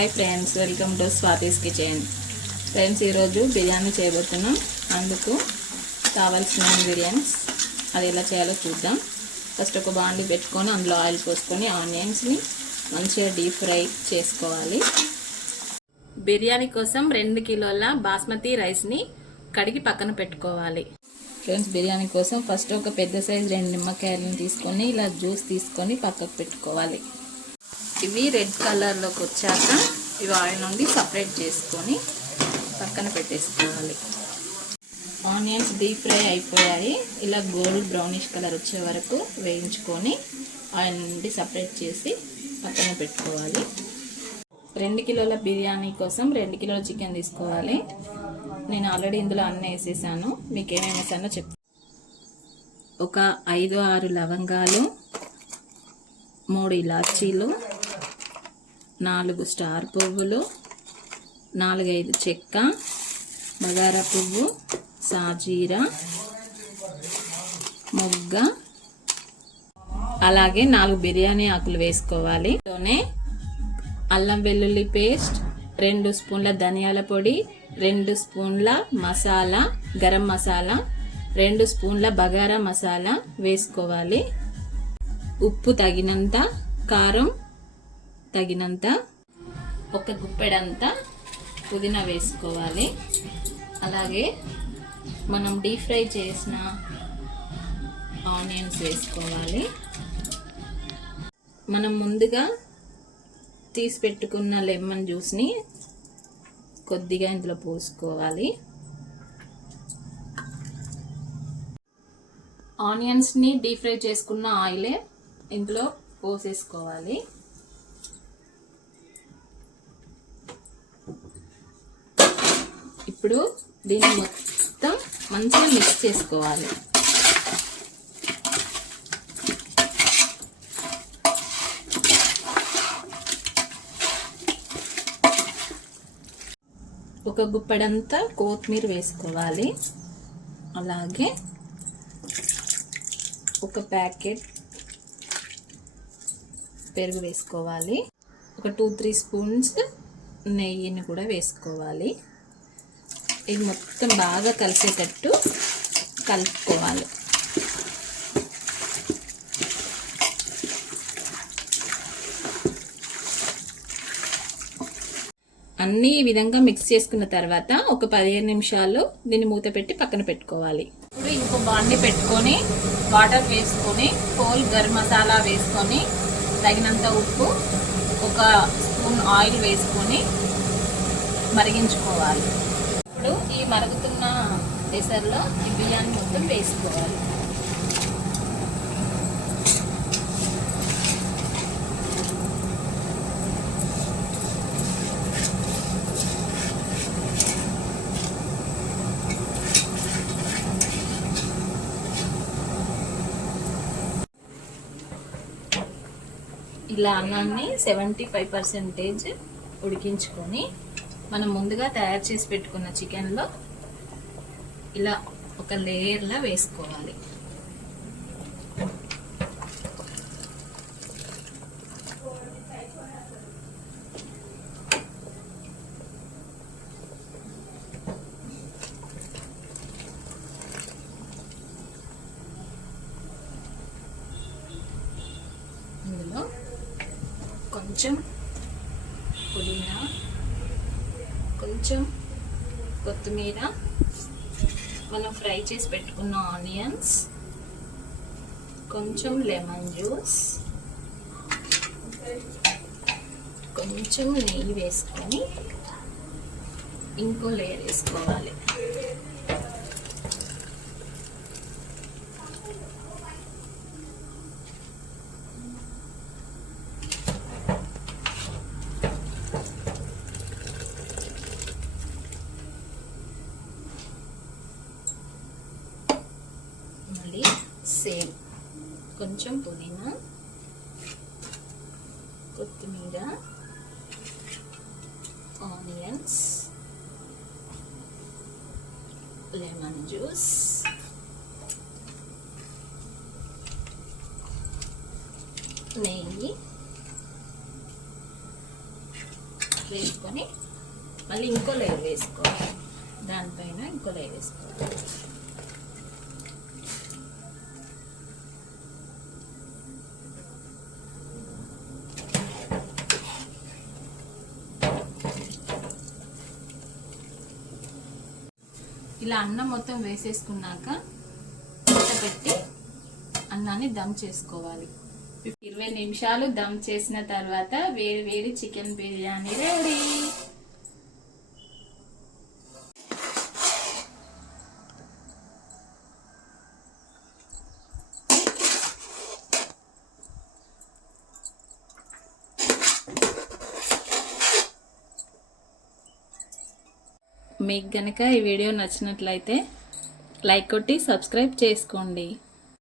Hi friends, welcome to Swathi's kitchen. Friends, ఈరోజు బిర్యానీ చేయబోతున్నాం. అందుకు కావాల్సిన ఇంగ్రీడియంట్స్ అది ఎలా చేయాలో చూద్దాం. ఫస్ట్ ఒక బాండి పెట్టుకొని అందులో ఆయిల్ పోసుకొని ఆనియన్స్ని మంచిగా డీప్ ఫ్రై చేసుకోవాలి. బిర్యానీ కోసం 2 కిలోల బాస్మతి రైస్ని కడిగి పక్కన పెట్టుకోవాలి. ఫ్రెండ్స్, బిర్యానీ కోసం ఫస్ట్ ఒక పెద్ద సైజు 2 నిమ్మకాయలను తీసుకొని ఇలా జ్యూస్ తీసుకొని పక్కకు పెట్టుకోవాలి. ఇవి రెడ్ కలర్లోకి వచ్చాక ఇవి ఆయిల్ నుండి సపరేట్ చేసుకొని పక్కన పెట్టేసుకోవాలి. ఆనియన్స్ డీప్ ఫ్రై అయిపోయాయి. ఇలా గోల్డ్ బ్రౌనిష్ కలర్ వచ్చే వరకు వేయించుకొని ఆయిల్ నుండి సపరేట్ చేసి పక్కన పెట్టుకోవాలి. 2 కిలోల బిర్యానీ కోసం 2 కిలోల చికెన్ తీసుకోవాలి. నేను ఆల్రెడీ ఇందులో అన్నీ వేసేసాను. మీకు ఏమేమి వేసానో చెప్తాను. ఒక 5-6 లవంగాలు, 3 ఇలాచీలు, 4 స్టార్ పువ్వులు, 4-5 చెక్క, బగారా పువ్వు, సాజీర, మొగ్గ, అలాగే 4 బిర్యానీ ఆకులు వేసుకోవాలి. అల్లం వెల్లుల్లి పేస్ట్, 2 స్పూన్ల ధనియాల పొడి, 2 స్పూన్ల మసాలా, గరం మసాలా, 2 స్పూన్ల బగారా మసాలా వేసుకోవాలి. ఉప్పు తగినంత, కారం తగినంత, ఒక గుప్పెడంతా పుదీనా వేసుకోవాలి. అలాగే మనం డీప్ ఫ్రై చేసిన ఆనియన్స్ వేసుకోవాలి. మనం ముందుగా తీసి పెట్టుకున్న లెమన్ జ్యూస్ని కొద్దిగా ఇందులో పోసుకోవాలి. ఆనియన్స్ని డీప్ ఫ్రై చేసుకున్న ఆయిలే ఇందులో పోసేసుకోవాలి. ఇప్పుడు దీన్ని మొత్తం మంచిగా మిక్స్ చేసుకోవాలి. ఒక గుప్పెడంతా కొత్తిమీర వేసుకోవాలి. అలాగే ఒక ప్యాకెట్ పెరుగు వేసుకోవాలి. ఒక 2-3 స్పూన్స్ నెయ్యిని కూడా వేసుకోవాలి. ఇది మొత్తం బాగా కలిసేటట్టు కలుపుకోవాలి. అన్నీ ఈ విధంగా మిక్స్ చేసుకున్న తర్వాత ఒక 15 నిమిషాలు దీన్ని మూత పెట్టి పక్కన పెట్టుకోవాలి. ఇప్పుడు ఇంకో బాండి పెట్టుకొని వాటర్ వేసుకొని హోల్ గరం మసాలా వేసుకొని తగినంత ఉప్పు, ఒక స్పూన్ ఆయిల్ వేసుకొని మరిగించుకోవాలి. ఇప్పుడు ఈ మరుగుతున్న ఎసర్లో ఈ బియ్యాన్ని మొత్తం వేసుకోవాలి. ఇలా అన్నాన్ని 75% ఉడికించుకొని మనం ముందుగా తయారు చేసి పెట్టుకున్న చికెన్లో ఇలా ఒక లేయర్లా వేసుకోవాలి. ఇందులో కొంచెం పుదీనా, కొంచెం కొత్తిమీర, మనం ఫ్రై చేసి పెట్టుకున్న ఆనియన్స్, కొంచెం లెమన్ జ్యూస్, కొంచెం నెయ్యి వేసుకొని ఇంకో లేయర్ వేసుకోవాలి. మళ్ళీ సేమ్ కొంచెం పుదీనా, కొత్తిమీర, ఆనియన్స్, లెమన్ జ్యూస్, నెయ్యి, వేసుకొని మళ్ళీ ఇంకో లేయర్ వేసుకోవాలి. దానిపైన ఇంకో లేయర్ వేసుకోవాలి. ఇలా అన్నం మొత్తం వేసేసుకున్నాక మూత పెట్టి అన్నాన్ని దమ్ చేసుకోవాలి. 20 నిమిషాలు దమ్ చేసిన తర్వాత వేడి వేడి చికెన్ బిర్యానీ రెడీ. మీకు గనక ఈ వీడియో నచ్చినట్లయితే లైక్ కొట్టి సబ్స్క్రైబ్ చేసుకోండి.